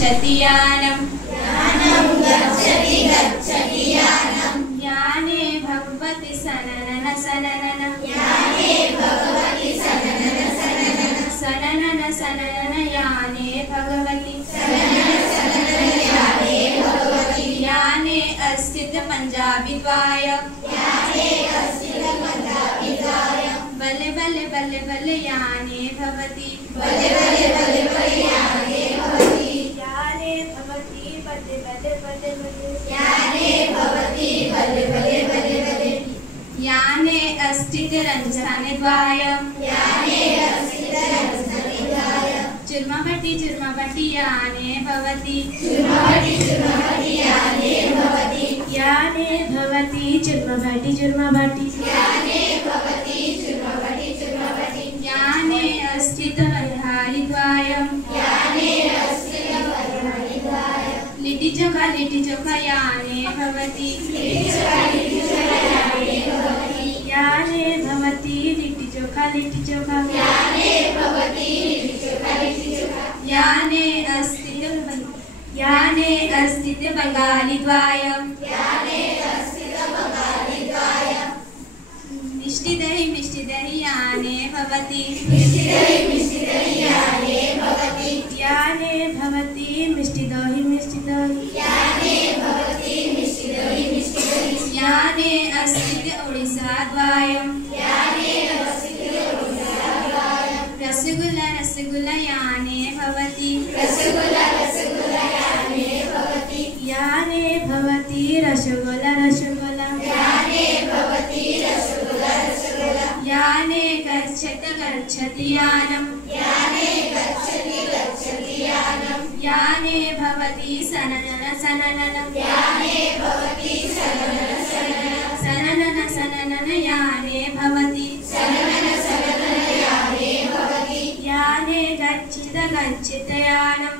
गच्छति यानम् याने भगवति सननन सननन सननन सननन याने भगवति याने अस्थित पंजाबी द्वाय बल्ले बल्ले बल्ले बल्ले याने भवति याने भवति बल्ले बल्ले बल्ले बल्ले याने अस्थित रंजसाने द्वाय चुर्माभट्टी याने भवति याने भवति चुर्माभट्टी याने अस्थित बल्हारी द्वाय लिट्टी चोखा याने भवति याने भवति लिट्टी चोखा याने अस्थित बंगाली द्वाय मिष्टि दही याने भवति याने भवति मिष्टि दही याने अस्थित ओडिशा द्वाय रसगुल्ला याने भवति याने भवति रसगुल्ला याने गच्छति यानम् याने भवति सननन सननन याने भवति याने गच्छित यानम्